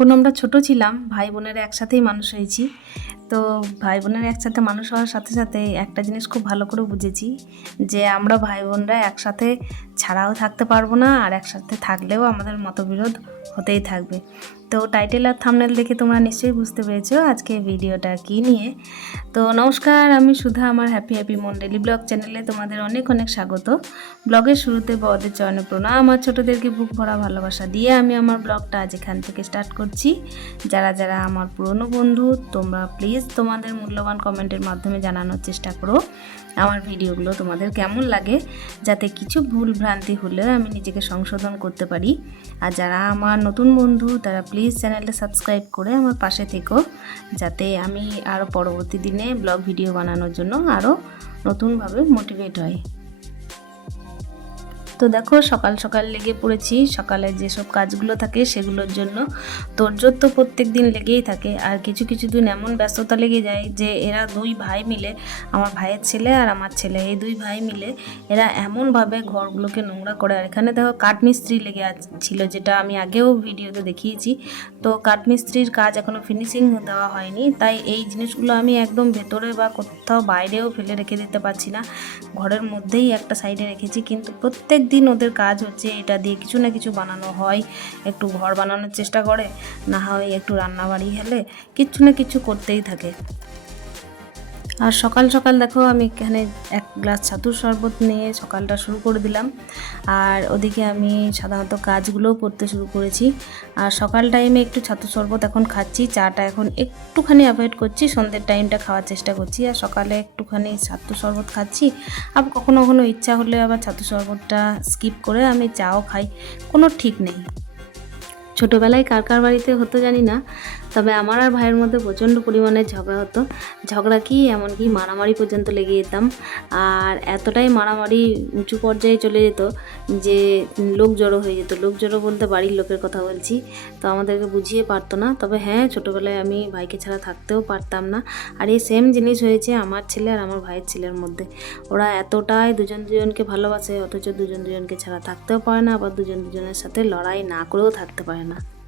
যখন আমরা ছোট ছিলাম ভাই বোনেরা একসাথেই মানুষ হয়েছি। তো ভাই বোনের একসাথে মানুষ হওয়ার সাথে সাথে একটা জিনিস খুব ভালো করে বুঝেছি যে আমরা ভাই বোনরা একসাথে ছাড়াও থাকতে পারব না আর একসাথে থাকলেও আমাদের মতবিরোধ হতেই থাকবে। তো টাইটেল আর থামনেল দেখে তোমরা নিশ্চয়ই বুঝতে পেরেছ আজকে ভিডিওটা কি নিয়ে। তো নমস্কার, আমি সুধা, আমার হ্যাপি হ্যাপি মন্ডেলি ব্লগ চ্যানেলে তোমাদের অনেক অনেক স্বাগত। ব্লগের শুরুতে বড়দের চরণে প্রণাম আমার ছোটোদেরকে বুক ভরা ভালোবাসা দিয়ে আমি আমার ব্লগটা আজ এখান থেকে স্টার্ট করছি। যারা যারা আমার পুরনো বন্ধু, তোমরা প্লিজ তোমাদের মূল্যবান কমেন্টের মাধ্যমে জানানোর চেষ্টা করো। আমার ভিডিওগুলো তোমাদের কেমন লাগে, যাতে কিছু ভুল ভ্রান্তি হলেও আমি নিজেকে সংশোধন করতে পারি। আর যারা আমার নতুন বন্ধু, তারা প্লিজ চ্যানেলটা সাবস্ক্রাইব করে আমার পাশে থেকো, যাতে আমি আরও পরবর্তী দিনে ব্লগ ভিডিও বানানোর জন্য আরও নতুনভাবে মোটিভেট হয়। তো দেখো, সকাল সকাল লেগে পড়েছি। সকালে যেসব কাজগুলো থাকে সেগুলোর জন্য তোরজোর তো প্রত্যেক দিন লেগেই থাকে। আর কিছু কিছু দিন এমন ব্যস্ততা লেগে যায় যে এরা দুই ভাই মিলে, আমার ভাইয়ের ছেলে আর আমার ছেলে, এই দুই ভাই মিলে এরা এমনভাবে ঘরগুলোকে নোংরা করে। আর এখানে দেখো, কাঠমিস্ত্রি লেগে ছিল, যেটা আমি আগেও ভিডিওতে দেখিয়েছি। তো কাঠমিস্ত্রির কাজ এখনও ফিনিশিং দেওয়া হয়নি। তাই এই জিনিসগুলো আমি একদম ভেতরে বা কোথাও বাইরেও ফেলে রেখে দিতে পারছি না। ঘরের মধ্যেই একটা সাইডে রেখেছি। কিন্তু প্রত্যেক দিন ওদের কাজ হচ্ছে এটা দিয়ে কিছু না কিছু বানানো হয়। একটু ঘর বানানোর চেষ্টা করে, না হয় একটু রান্নাবাড়ি হলে কিছু না কিছু করতেই থাকে। আর সকাল সকাল দেখো আমি এখানে এক গ্লাস ছাতুর শরবত নিয়ে সকালটা শুরু করে দিলাম। আর ওদিকে আমি সাধারণত কাজগুলোও করতে শুরু করেছি। আর সকাল টাইমে একটু ছাতুর শরবত এখন খাচ্ছি, চাটা এখন একটুখানি অ্যাভয়েড করছি, সন্ধ্যের টাইমটা খাওয়ার চেষ্টা করছি। আর সকালে একটুখানি ছাতুর শরবত খাচ্ছি। আর কখনো কখনো ইচ্ছা হলে আবার ছাতুর শরবতটা স্কিপ করে আমি চাও খাই, কোনো ঠিক নেই। ছোটোবেলায় কার কার বাড়িতে হতো জানি না তবে আমার আর ভাইয়ের মধ্যে প্রচণ্ড পরিমাণে ঝগড়া হতো। ঝগড়া কি, এমনকি মারামারি পর্যন্ত লেগে যেতাম। আর এতটাই মারামারি উঁচু পর্যায়ে চলে যেত যে লোক জড়ো হয়ে যেত। লোক জড়ো বলতে বাড়ির লোকের কথা বলছি। তো আমাদেরকে বুঝিয়ে পারতো না। তবে হ্যাঁ ছোটোবেলায় আমি ভাইকে ছাড়া থাকতেও পারতাম না। আর এই সেম জিনিস হয়েছে আমার ছেলে আর আমার ভাইয়ের ছেলের মধ্যে। ওরা এতটাই দুজন দুজনকে ভালোবাসে, অথচ দুজন দুজনকে ছাড়া থাকতেও পারে না, আবার দুজন দুজনের সাথে লড়াই না করেও থাকতে পারে না।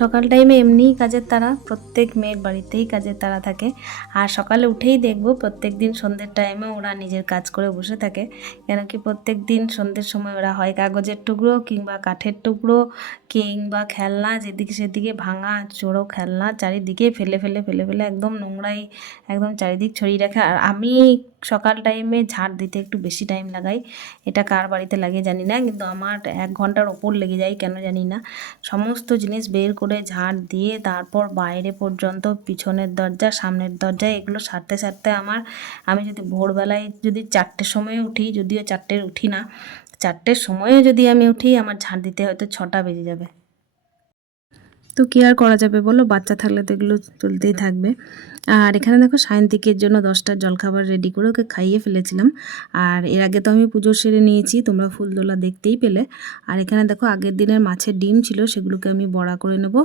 সকাল টাইমে এমনিই কাজের তারা, প্রত্যেক মেয়ের বাড়িতেই কাজের তারা থাকে। আর সকালে উঠেই দেখব প্রত্যেক দিন সন্ধ্যের টাইমে ওরা নিজের কাজ করে বসে থাকে। কেন কি প্রত্যেক দিন সন্ধ্যের সময় ওরা হয় কাগজের টুকরো কিংবা কাঠের টুকরো কিংবা খেলনা, যেদিকে সেদিকে ভাঙা, চোরো খেলনা চারিদিকে ফেলে ফেলে ফেলে ফেলে একদম নোংরাই, একদম চারিদিক ছড়িয়ে রাখে। আর আমি সকাল টাইমে ঝাড় দিতে একটু বেশি টাইম লাগাই। এটা কার বাড়িতে লাগে জানি না, কিন্তু আমার এক ঘণ্টার ওপর লেগে যায় কেন জানি না। সমস্ত জিনিস বের করে ঝাড় দিয়ে তারপর বাইরে পর্যন্ত পিছনের দরজা, সামনের দরজা, এগুলো সারতে সারতে আমার, আমি যদি ভোরবেলায় যদি চারটের সময় উঠি, যদিও চারটের উঠি না, চারটের সময়ও যদি আমি উঠি, আমার ঝাড় দিতে হয়তো ছটা বেজে যাবে। তো কি আর করা যাবে বলো? বাচ্চা থাকলে তো এগুলো চলতেই থাকবে। আর এখানে দেখো সায়ন্তিকের জন্য দশটা জলখাবার রেডি করে ওকে খাইয়ে ফেলেছিলাম। আর এর আগে তো আমি পুজো সেরে নিয়েছি, তোমরা ফুলদোলা দেখতেই পেলে। আর এখানে দেখো আগের দিনের মাছের ডিম ছিল, সেগুলোকে আমি বড়া করে নেব।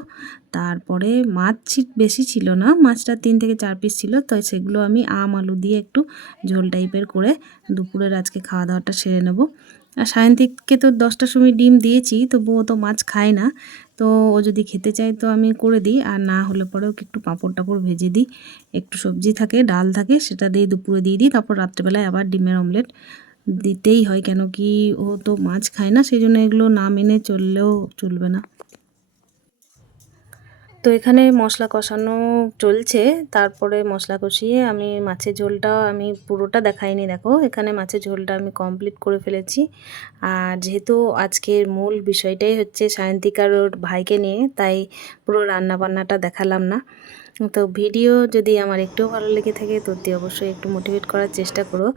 তারপরে মাছ বেশি ছিল না মাছটা তিন থেকে চার পিস ছিল। তো সেগুলো আমি আম, আলু দিয়ে একটু ঝোল টাইপের করে দুপুরের আজকে খাওয়া দাওয়াটা সেরে নেব। আর সায়ন্তিককে তো দশটার সময় ডিম দিয়েছি তবু ও তো মাছ খায় না। তো ও যদি খেতে চায় তো আমি করে দিই, আর না হলে পরে ওকে একটু পাঁপড় টাপড় ভেজে দিই। একটু সবজি থাকে, ডাল থাকে, সেটা দিয়ে দুপুরে দিয়ে দিই, তারপর রাত্রেবেলায় আবার ডিমের অমলেট দিতেই হয়। কেন কি ও তো মাছ খায় না, সেই জন্য এগুলো না মেনে চললেও চলবে না। তো এখানে মশলা কষানো চলছে। তারপরে মশলা কষিয়ে আমি মাছের ঝোলটা, আমি পুরোটা দেখাইনি, দেখো। এখানে মাছের ঝোলটা আমি কমপ্লিট করে ফেলেছি। আর যেহেতু আজকের মূল বিষয়টাই হচ্ছে সায়ন্তিকার ওর ভাইকে নিয়ে, তাই পুরো রান্না বান্নাটা দেখালাম না। তো ভিডিও যদি আমার একটু ভালো লেগে থাকে, তো তুই অবশ্যই একটু মোটিভেট করার চেষ্টা করো।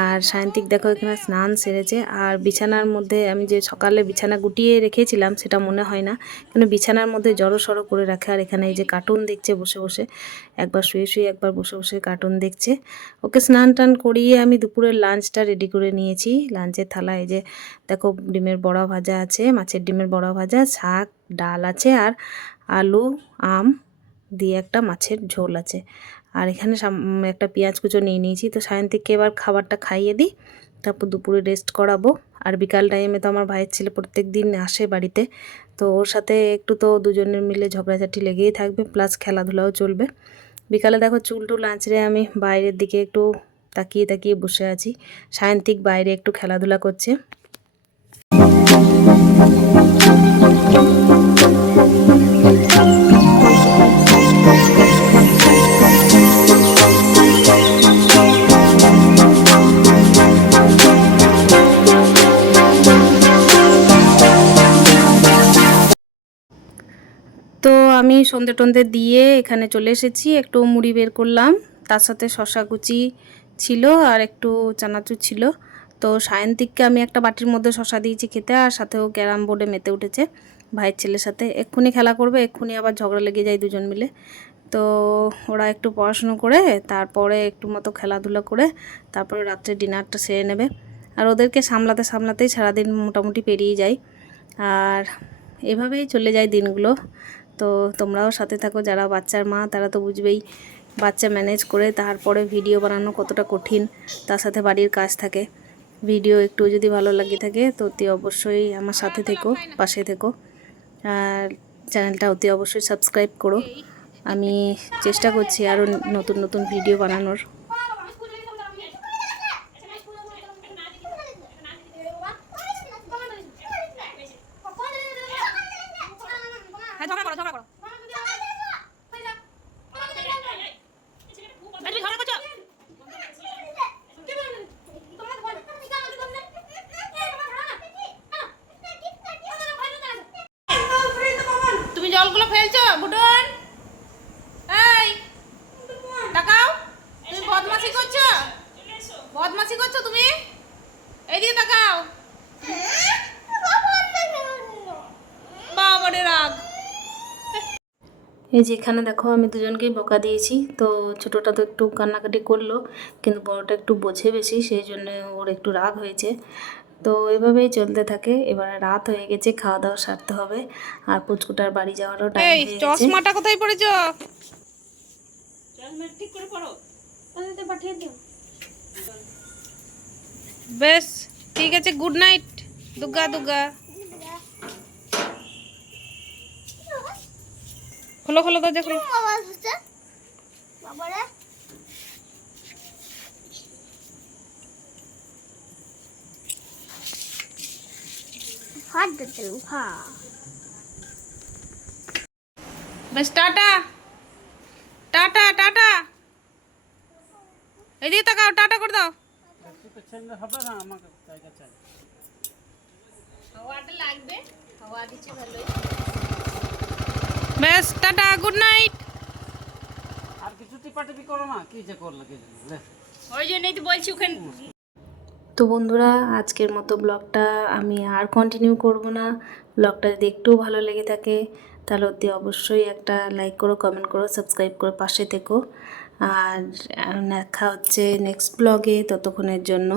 আর সায়ন্তিক দেখো, এখানে স্নান সেরেছে। আর বিছানার মধ্যে আমি যে সকালে বিছানা গুটিয়ে রেখেছিলাম, সেটা মনে হয় না। কেন বিছানার মধ্যে জড়ো সড়ো করে রাখে। আর এখানে এই যে কার্টুন দেখছে বসে বসে, একবার শুয়ে শুয়ে একবার বসে বসে কার্টুন দেখছে। ওকে স্নান টান করিয়ে আমি দুপুরের লাঞ্চটা রেডি করে নিয়েছি। লাঞ্চের থালায় এই যে দেখো ডিমের বড়া ভাজা আছে, মাছের ডিমের বড়া ভাজা, শাক, ডাল আছে, আর আলু, আম দিয়ে একটা মাছের ঝোল আছে। আর এখানে একটা পেঁয়াজ কুচো নিয়ে নিয়েছি। তো সায়ন্তিককে এবার খাবারটা খাইয়ে দিই। তারপর দুপুরে রেস্ট করাবো। আর বিকাল টাইমে তো আমার ভাইয়ের ছেলে প্রত্যেক দিন আসে বাড়িতে। তো ওর সাথে একটু তো দুজনের মিলে ঝগড়াঝাটি লেগেই থাকবে। প্লাস খেলাধুলাও চলবে। বিকালে দেখো চুল টুল আঁচড়ে আমি বাইরের দিকে একটু তাকিয়ে তাকিয়ে বসে আছি। সায়ন্তিক বাইরে একটু খেলাধুলা করছে। সন্ধে টন্ধে দিয়ে এখানে চলে এসেছি। একটু মুড়ি বের করলাম। তার সাথে শশা কুচি ছিল আর একটু চানাচুর ছিল। তো সায়ন্তিককে আমি একটা বাটির মধ্যে শশা দিয়েছি খেতে আর সাথেও ক্যারাম বোর্ডে মেতে উঠেছে ভাইয়ের ছেলের সাথে। এক্ষুনি খেলা করবে, এক্ষুনি আবার ঝগড়া লেগে যায় দুজন মিলে। তো ওরা একটু পড়াশুনো করে, তারপরে একটু মতো খেলাধুলা করে, তারপরে রাত্রে ডিনারটা সেরে নেবে। আর ওদেরকে সামলাতে সামলাতেই সারাদিন মোটামুটি পেরিয়ে যায়। আর এভাবেই চলে যায় দিনগুলো। তো তোমরাও সাথে থাকো, যারা বাচ্চার মা, তারা তো বুঝবেই বাচ্চা ম্যানেজ করে তারপরে ভিডিও বানানো কতটা কঠিন, তার সাথে বাড়ির কাজ থাকে। ভিডিও একটু যদি ভালো লাগে থাকে, তো অতি অবশ্যই আমার সাথে থেকো, পাশে থেকো। আর চ্যানেলটা অতি অবশ্যই সাবস্ক্রাইব করো। আমি চেষ্টা করছি আরও নতুন নতুন ভিডিও বানানোর হ্যাঁ ঝগড়া করো ঝগড়া করো এই, তুমি ঝগড়া করছ তুমি ফেলছো বুটন? এই তাকাও। তুমি বদমাশি করছ? বদমাশি করছ তুমি? এইদিকে তাকাও। বাবারে রাগ। এই যে এখানে দেখো আমি দুজনকেই বকা দিয়েছি। তো ছোটোটা তো একটু কান্নাকাটি করল কিন্তু বড়টা একটু বোঝে বেশি সেই জন্য ওর একটু রাগ হয়েছে। তো এভাবেই চলতে থাকে। এবারে রাত হয়ে গেছে খাওয়া দাওয়া সারতে হবে। আর পুচকুটার বাড়ি যাওয়ারও টাইম এই হয়ে গেছে। চশমাটা কোথায় পড়েছো? বেশ ঠিক আছে গুড নাইট দুর্গা দুর্গা খোলো খোলো দরজা খোলো। বেশ টাটা টাটা টাটা এদিকে তাকাও টাটা করে দাও বেশ টাটা গুড নাইট আর কিছু টিপাটিপি করো না কি যে করলে কি। ওই জন্যই তো বলছি ওখানে তো বন্ধুরা, আজকের মতো ব্লগটা আমি আর কন্টিনিউ করব না। ব্লগটা যদি একটু ভালো লেগে থাকে, তাহলে অতি অবশ্যই একটা লাইক করো কমেন্ট করো সাবস্ক্রাইব করো পাশে থেকো। আর দেখা হচ্ছে নেক্সট ব্লগে ততক্ষণের জন্য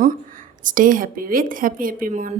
stay happy with happy happy মন